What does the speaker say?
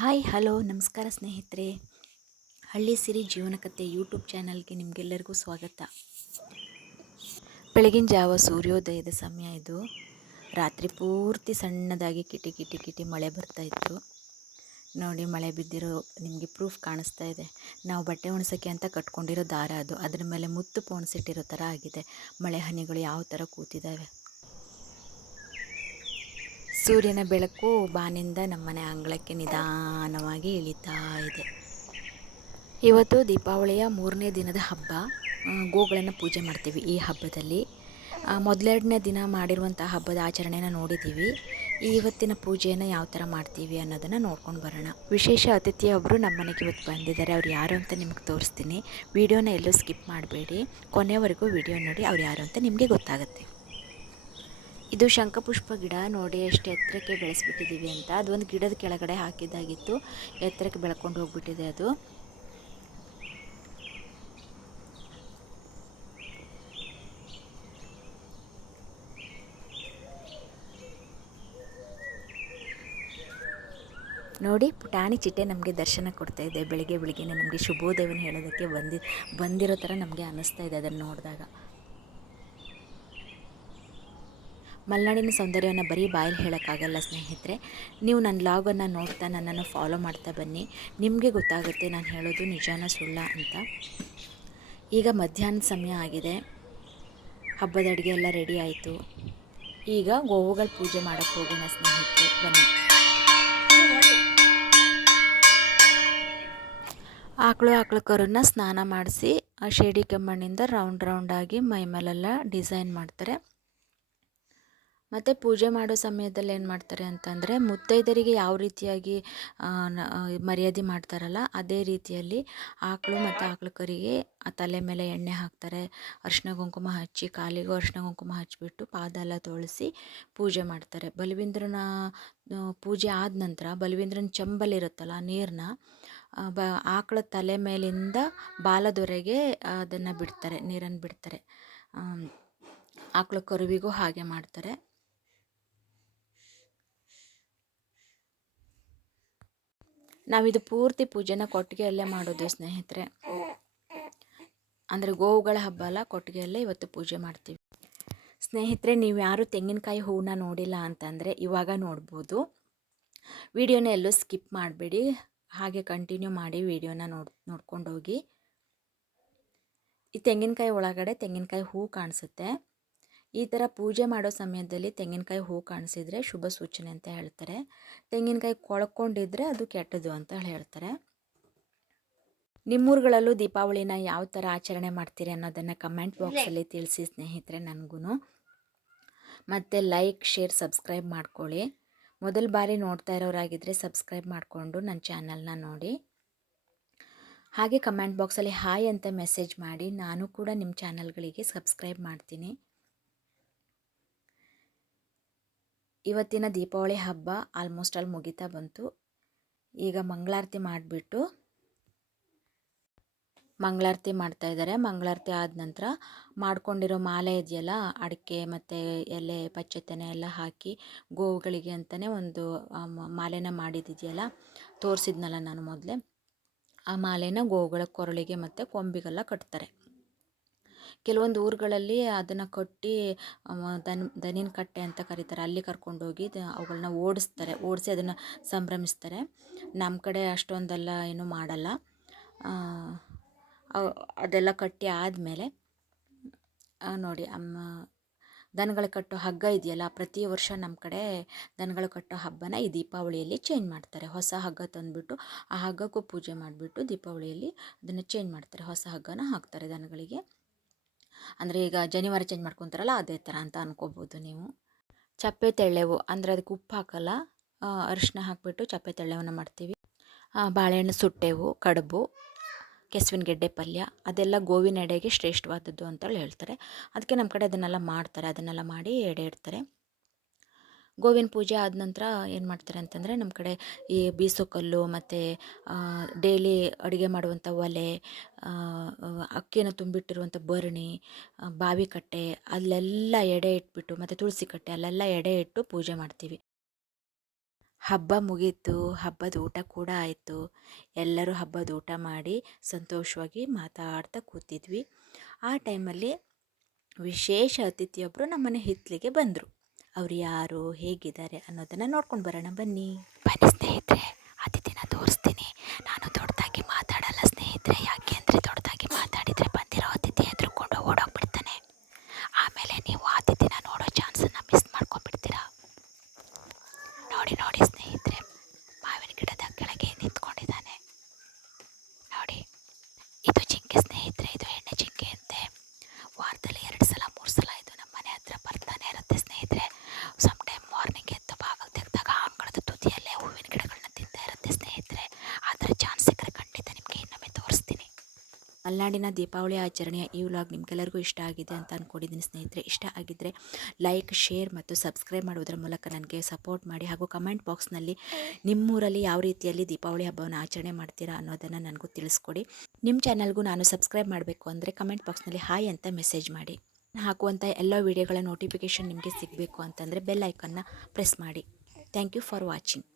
Hi, hello, ನಮಸ್ಕಾರ ಸ್ನೇಹಿತರೆ. ಹಳ್ಳಿ ಸಿರಿ ಜೀವನ ಕಥೆ ಯೂಟ್ಯೂಬ್ ಚಾನಲ್ಗೆ ನಿಮಗೆಲ್ಲರಿಗೂ ಸ್ವಾಗತ. ಬೆಳಗಿನ ಜಾವ ಸೂರ್ಯೋದಯದ ಸಮಯ ಇದು. ರಾತ್ರಿ ಪೂರ್ತಿ ಸಣ್ಣದಾಗಿ ಕಿಟಿ ಕಿಟಿ ಕಿಟಿ ಮಳೆ ಬರ್ತಾ ಇತ್ತು. ನೋಡಿ, ಮಳೆ ಬಿದ್ದಿರೋ ನಿಮಗೆ ಪ್ರೂಫ್ ಕಾಣಿಸ್ತಾ ಇದೆ. ನಾವು ಬಟ್ಟೆ ಒಣಸೋಕ್ಕೆ ಅಂತ ಕಟ್ಕೊಂಡಿರೋ ದಾರ ಅದು. ಅದರ ಮೇಲೆ ಮುತ್ತು ಪೋಣಿಸಿಟ್ಟಿರೋ ಥರ ಆಗಿದೆ. ಮಳೆ ಹನಿಗಳು ಯಾವ ಥರ ಕೂತಿದ್ದಾವೆ? ಸೂರ್ಯನ ಬೆಳಕು ಬಾನಿಂದ ನಮ್ಮನೆ ಅಂಗಳಕ್ಕೆ ನಿಧಾನವಾಗಿ ಇಳಿತಾ ಇದೆ. ಇವತ್ತು ದೀಪಾವಳಿಯ ಮೂರನೇ ದಿನದ ಹಬ್ಬ. ಗೋಗಳನ್ನು ಪೂಜೆ ಮಾಡ್ತೀವಿ ಈ ಹಬ್ಬದಲ್ಲಿ. ಮೊದಲೆರಡನೇ ದಿನ ಮಾಡಿರುವಂಥ ಹಬ್ಬದ ಆಚರಣೆಯನ್ನು ನೋಡಿದ್ದೀವಿ. ಇವತ್ತಿನ ಪೂಜೆಯನ್ನು ಯಾವ ಥರ ಮಾಡ್ತೀವಿ ಅನ್ನೋದನ್ನು ನೋಡ್ಕೊಂಡು ಬರೋಣ. ವಿಶೇಷ ಅತಿಥಿಯೊಬ್ಬರು ನಮ್ಮ ಮನೆಗೆ ಇವತ್ತು ಬಂದಿದ್ದಾರೆ. ಅವ್ರು ಯಾರು ಅಂತ ನಿಮಗೆ ತೋರಿಸ್ತೀನಿ. ವಿಡಿಯೋನ ಎಲ್ಲೂ ಸ್ಕಿಪ್ ಮಾಡಬೇಡಿ. ಕೊನೆಯವರೆಗೂ ವಿಡಿಯೋ ನೋಡಿ ಅವ್ರು ಯಾರು ಅಂತ ನಿಮಗೆ ಗೊತ್ತಾಗುತ್ತೆ. ಇದು ಶಂಖಪುಷ್ಪ ಗಿಡ ನೋಡಿ ಎಷ್ಟು ಎತ್ತರಕ್ಕೆ ಬೆಳೆಸ್ಬಿಟ್ಟಿದ್ದೀವಿ ಅಂತ. ಅದೊಂದು ಗಿಡದ ಕೆಳಗಡೆ ಹಾಕಿದ್ದಾಗಿತ್ತು. ಎತ್ತರಕ್ಕೆ ಬೆಳ್ಕೊಂಡು ಹೋಗ್ಬಿಟ್ಟಿದೆ ಅದು. ನೋಡಿ, ಪುಟಾಣಿ ಚಿಟ್ಟೆ ನಮಗೆ ದರ್ಶನ ಕೊಡ್ತಾ ಇದೆ. ಬೆಳಿಗ್ಗೆ ಬೆಳಿಗ್ಗೆನೇ ನಮಗೆ ಶುಭೋದಯವನ್ನು ಹೇಳೋದಕ್ಕೆ ಬಂದಿ, ಬಂದಿರೋ ಥರ ನಮಗೆ ಅನ್ನಿಸ್ತಾ ಇದೆ ಅದನ್ನು ನೋಡಿದಾಗ. ಮಲೆನಾಡಿನ ಸೌಂದರ್ಯವನ್ನು ಬರೀ ಬಾಯಲ್ಲಿ ಹೇಳೋಕ್ಕಾಗಲ್ಲ ಸ್ನೇಹಿತರೆ. ನೀವು ನನ್ನ ಲಾಗನ್ನು ನೋಡ್ತಾ ನನ್ನನ್ನು ಫಾಲೋ ಮಾಡ್ತಾ ಬನ್ನಿ. ನಿಮಗೆ ಗೊತ್ತಾಗುತ್ತೆ ನಾನು ಹೇಳೋದು ನಿಜಾನ ಸುಳ್ಳ ಅಂತ. ಈಗ ಮಧ್ಯಾಹ್ನದ ಸಮಯ ಆಗಿದೆ. ಹಬ್ಬದ ಅಡುಗೆ ಎಲ್ಲ ರೆಡಿ ಆಯಿತು. ಈಗ ಗೋವುಗಳ ಪೂಜೆ ಮಾಡೋಕ್ಕೆ ಹೋಗೋಣ ಸ್ನೇಹಿತರೆ, ಬನ್ನಿ. ಆಕಳು ಆಕಳು ಕರನ್ನ ಸ್ನಾನ ಮಾಡಿಸಿ, ಆ ಶೇಡಿ ಕೆಮ್ಮಣ್ಣಿಂದ ರೌಂಡ್ ರೌಂಡಾಗಿ ಮೈ ಮೇಲೆಲ್ಲ ಡಿಸೈನ್ ಮಾಡ್ತಾರೆ. ಮತ್ತು ಪೂಜೆ ಮಾಡೋ ಸಮಯದಲ್ಲಿ ಏನು ಮಾಡ್ತಾರೆ ಅಂತಂದರೆ ಮುತ್ತೈದರಿಗೆ ಯಾವ ರೀತಿಯಾಗಿ ಮರ್ಯಾದೆ ಮಾಡ್ತಾರಲ್ಲ, ಅದೇ ರೀತಿಯಲ್ಲಿ ಆಕಳು ಮತ್ತು ಆಕಳು ಕರಿಗೆ ಆ ತಲೆ ಮೇಲೆ ಎಣ್ಣೆ ಹಾಕ್ತಾರೆ. ಅರಿಶಿನ ಕುಂಕುಮ ಹಚ್ಚಿ, ಕಾಲಿಗೂ ಅರಿಶಿನ ಕುಂಕುಮ ಹಚ್ಚಿಬಿಟ್ಟು ಪಾದ ಎಲ್ಲ ತೊಳಸಿ ಪೂಜೆ ಮಾಡ್ತಾರೆ. ಬಲವೀಂದ್ರನ ಪೂಜೆ ಆದ ನಂತರ ಬಲವೀಂದ್ರನ ಚಂಬಲಿರುತ್ತಲ್ಲ ಆ ನೀರನ್ನ ಬ, ಆಕಳ ತಲೆ ಮೇಲಿಂದ ಬಾಲದೊರೆಗೆ ಅದನ್ನು ಬಿಡ್ತಾರೆ, ನೀರನ್ನು ಬಿಡ್ತಾರೆ. ಆಕಳು ಕರುವಿಗೂ ಹಾಗೆ ಮಾಡ್ತಾರೆ. ನಾವಿದು ಪೂರ್ತಿ ಪೂಜೆನ ಕೊಟ್ಟಿಗೆಯಲ್ಲೇ ಮಾಡೋದು ಸ್ನೇಹಿತರೆ. ಅಂದರೆ ಗೋವುಗಳ ಹಬ್ಬ ಅಲ್ಲ, ಕೊಟ್ಟಿಗೆಯಲ್ಲೇ ಇವತ್ತು ಪೂಜೆ ಮಾಡ್ತೀವಿ. ಸ್ನೇಹಿತರೆ, ನೀವು ಯಾರು ತೆಂಗಿನಕಾಯಿ ಹೂವನ್ನ ನೋಡಿಲ್ಲ ಅಂತಂದರೆ ಇವಾಗ ನೋಡ್ಬೋದು. ವಿಡಿಯೋನ ಎಲ್ಲೂ ಸ್ಕಿಪ್ ಮಾಡಬೇಡಿ. ಹಾಗೆ ಕಂಟಿನ್ಯೂ ಮಾಡಿ ವಿಡಿಯೋನ ನೋಡ್, ನೋಡ್ಕೊಂಡೋಗಿ. ಈ ತೆಂಗಿನಕಾಯಿ ಒಳಗಡೆ ತೆಂಗಿನಕಾಯಿ ಹೂ ಕಾಣಿಸುತ್ತೆ. ಈ ಥರ ಪೂಜೆ ಮಾಡೋ ಸಮಯದಲ್ಲಿ ತೆಂಗಿನಕಾಯಿ ಹೂ ಕಾಣಿಸಿದರೆ ಶುಭ ಸೂಚನೆ ಅಂತ ಹೇಳ್ತಾರೆ. ತೆಂಗಿನಕಾಯಿ ಕೊಳ್ಕೊಂಡಿದ್ರೆ ಅದು ಕೆಟ್ಟದು ಅಂತ ಹೇಳ್ತಾರೆ. ನಿಮ್ಮೂರುಗಳಲ್ಲೂ ದೀಪಾವಳಿನ ಯಾವ ಥರ ಆಚರಣೆ ಮಾಡ್ತೀರಿ ಅನ್ನೋದನ್ನು ಕಮೆಂಟ್ ಬಾಕ್ಸಲ್ಲಿ ತಿಳಿಸಿ ಸ್ನೇಹಿತರೆ ನನಗೂ ಮತ್ತು ಲೈಕ್ ಶೇರ್ ಸಬ್ಸ್ಕ್ರೈಬ್ ಮಾಡ್ಕೊಳ್ಳಿ. ಮೊದಲ ಬಾರಿ ನೋಡ್ತಾ ಇರೋರಾಗಿದ್ದರೆ ಸಬ್ಸ್ಕ್ರೈಬ್ ಮಾಡಿಕೊಂಡು ನನ್ನ ಚಾನಲ್ನ ನೋಡಿ. ಹಾಗೆ ಕಮೆಂಟ್ ಬಾಕ್ಸಲ್ಲಿ ಹಾಯ್ ಅಂತ ಮೆಸೇಜ್ ಮಾಡಿ ನಾನು ಕೂಡ ನಿಮ್ಮ ಚಾನಲ್ಗಳಿಗೆ ಸಬ್ಸ್ಕ್ರೈಬ್ ಮಾಡ್ತೀನಿ. ಇವತ್ತಿನ ದೀಪಾವಳಿ ಹಬ್ಬ ಆಲ್ಮೋಸ್ಟ್ ಅಲ್ಲಿ ಮುಗಿತಾ ಬಂತು. ಈಗ ಮಂಗಳಾರತಿ ಮಾಡಿಬಿಟ್ಟು ಮಂಗಳಾರತಿ ಮಾಡ್ತಾ ಇದ್ದಾರೆ. ಮಂಗಳಾರತಿ ಆದ ನಂತರ ಮಾಡ್ಕೊಂಡಿರೋ ಮಾಲೆ ಇದೆಯಲ್ಲ, ಅಡಿಕೆ ಮತ್ತು ಎಲೆ ಪಚ್ಚೆತನೆ ಎಲ್ಲ ಹಾಕಿ ಗೋವುಗಳಿಗೆ ಅಂತಲೇ ಒಂದು ಮಾಲೆನ ಮಾಡಿದ್ದಿದೆಯಲ್ಲ ತೋರಿಸಿದ್ನಲ್ಲ ನಾನು ಮೊದಲೇ. ಆ ಮಾಲೆನ ಗೋವುಗಳ ಕೊರಳಿಗೆ ಮತ್ತು ಕೊಂಬಿಗೆಲ್ಲ ಕಟ್ತಾರೆ. ಕೆಲವೊಂದು ಊರುಗಳಲ್ಲಿ ಅದನ್ನು ಕಟ್ಟಿ ದನ, ದನಿನ ಕಟ್ಟೆ ಅಂತ ಕರೀತಾರೆ. ಅಲ್ಲಿ ಕರ್ಕೊಂಡೋಗಿ ಅವುಗಳನ್ನ ಓಡಿಸ್ತಾರೆ. ಓಡಿಸಿ ಅದನ್ನು ಸಂಭ್ರಮಿಸ್ತಾರೆ. ನಮ್ಮ ಕಡೆ ಅಷ್ಟೊಂದೆಲ್ಲ ಏನೂ ಮಾಡಲ್ಲ. ಅದೆಲ್ಲ ಕಟ್ಟಿ ಆದಮೇಲೆ ನೋಡಿ, ಅಮ್ಮ, ದನಗಳು ಕಟ್ಟೋ ಹಗ್ಗ ಇದೆಯಲ್ಲ, ಪ್ರತಿ ವರ್ಷ ನಮ್ಮ ಕಡೆ ದನಗಳು ಕಟ್ಟೋ ಹಬ್ಬನ ಈ ದೀಪಾವಳಿಯಲ್ಲಿ ಚೇಂಜ್ ಮಾಡ್ತಾರೆ. ಹೊಸ ಹಗ್ಗ ತಂದುಬಿಟ್ಟು, ಆ ಹಗ್ಗಕ್ಕೂ ಪೂಜೆ ಮಾಡಿಬಿಟ್ಟು ದೀಪಾವಳಿಯಲ್ಲಿ ಅದನ್ನು ಚೇಂಜ್ ಮಾಡ್ತಾರೆ. ಹೊಸ ಹಗ್ಗನ ಹಾಕ್ತಾರೆ ದನಗಳಿಗೆ. ಅಂದರೆ ಈಗ ಜನಿವಾರ ಚೇಂಜ್ ಮಾಡ್ಕೊತಾರಲ್ಲ ಅದೇ ಥರ ಅಂತ ಅನ್ಕೋಬೋದು ನೀವು. ಚಪ್ಪೆ ತೆಳ್ಳೆವು ಅಂದರೆ ಅದಕ್ಕೆ ಉಪ್ಪು ಹಾಕಲ್ಲ ಅರಿಶಿನ ಹಾಕಿಬಿಟ್ಟು ಚಪ್ಪೆ ತೆಳ್ಳೆವನ್ನು ಮಾಡ್ತೀವಿ. ಬಾಳೆಹಣ್ಣು ಸುಟ್ಟೆವು, ಕಡುಬು ಕೆಸುವಿನ ಗೆಡ್ಡೆ ಪಲ್ಯ, ಅದೆಲ್ಲ ಗೋವಿನ ಎಡೆಗೆ ಶ್ರೇಷ್ಠವಾದದ್ದು ಅಂತೇಳಿ ಹೇಳ್ತಾರೆ. ಅದಕ್ಕೆ ನಮ್ಮ ಕಡೆ ಅದನ್ನೆಲ್ಲ ಮಾಡ್ತಾರೆ, ಅದನ್ನೆಲ್ಲ ಮಾಡಿ ಎಡೆ ಇಡ್ತಾರೆ. ಗೋವಿನ ಪೂಜೆ ಆದ ನಂತರ ಏನು ಮಾಡ್ತಾರೆ ಅಂತಂದರೆ ನಮ್ಮ ಕಡೆ ಈ ಬೀಸೋ ಕಲ್ಲು ಮತ್ತು ಡೈಲಿ ಅಡುಗೆ ಮಾಡುವಂಥ ಒಲೆ ಅಕ್ಕಿನ ತುಂಬಿಟ್ಟಿರುವಂಥ ಭರಣಿ ಬಾವಿ ಕಟ್ಟೆ, ಅಲ್ಲೆಲ್ಲ ಎಡೆ ಇಟ್ಬಿಟ್ಟು ಮತ್ತು ತುಳಸಿ ಕಟ್ಟೆ ಅಲ್ಲೆಲ್ಲ ಎಡೆ ಇಟ್ಟು ಪೂಜೆ ಮಾಡ್ತೀವಿ. ಹಬ್ಬ ಮುಗೀತು, ಹಬ್ಬದ ಊಟ ಕೂಡ ಆಯಿತು. ಎಲ್ಲರೂ ಹಬ್ಬದ ಊಟ ಮಾಡಿ ಸಂತೋಷವಾಗಿ ಮಾತಾಡ್ತಾ ಕೂತಿದ್ವಿ. ಆ ಟೈಮಲ್ಲಿ ವಿಶೇಷ ಅತಿಥಿಯೊಬ್ಬರು ನಮ್ಮನೆ ಹಿತ್ತಲಿಗೆ ಬಂದರು. ಅವ್ರು ಯಾರು ಹೇಗಿದ್ದಾರೆ ಅನ್ನೋದನ್ನು ನೋಡ್ಕೊಂಡು ಬರೋಣ ಬನ್ನಿ. ಬನ್ನಿ ಸ್ನೇಹಿತರೆ ಅತಿಥಿನ ತೋರಿಸ್ತೀನಿ. ನಾನು ದೊಡ್ಡದಾಗಿ ಮಲೆನಾಡಿನ ದೀಪಾವಳಿ ಆಚರಣೆಯ ಈ ವ್ಲಾಗ್ ನಿಮಗೆಲ್ಲರಿಗೂ ಇಷ್ಟ ಆಗಿದೆ ಅಂತ ಅಂದ್ಕೊಂಡಿದ್ದೀನಿ ಸ್ನೇಹಿತರೆ. ಇಷ್ಟ ಆಗಿದ್ದರೆ ಲೈಕ್ ಶೇರ್ ಮತ್ತು ಸಬ್ಸ್ಕ್ರೈಬ್ ಮಾಡುವುದರ ಮೂಲಕ ನನಗೆ ಸಪೋರ್ಟ್ ಮಾಡಿ ಹಾಗೂ ಕಮೆಂಟ್ ಬಾಕ್ಸ್ನಲ್ಲಿ ನಿಮ್ಮೂರಲ್ಲಿ ಯಾವ ರೀತಿಯಲ್ಲಿ ದೀಪಾವಳಿ ಹಬ್ಬವನ್ನು ಆಚರಣೆ ಮಾಡ್ತೀರಾ ಅನ್ನೋದನ್ನು ನನಗೂ ತಿಳಿಸ್ಕೊಡಿ. ನಿಮ್ಮ ಚಾನಲ್ಗೂ ನಾನು ಸಬ್ಸ್ಕ್ರೈಬ್ ಮಾಡಬೇಕು ಅಂದರೆ ಕಮೆಂಟ್ ಬಾಕ್ಸ್ನಲ್ಲಿ ಹಾಯ್ ಅಂತ ಮೆಸೇಜ್ ಮಾಡಿ. ಹಾಕುವಂಥ ಎಲ್ಲ ವಿಡಿಯೋಗಳ ನೋಟಿಫಿಕೇಷನ್ ನಿಮಗೆ ಸಿಗಬೇಕು ಅಂತಂದರೆ ಬೆಲ್ ಐಕನ್ನ ಪ್ರೆಸ್ ಮಾಡಿ. Thank you for watching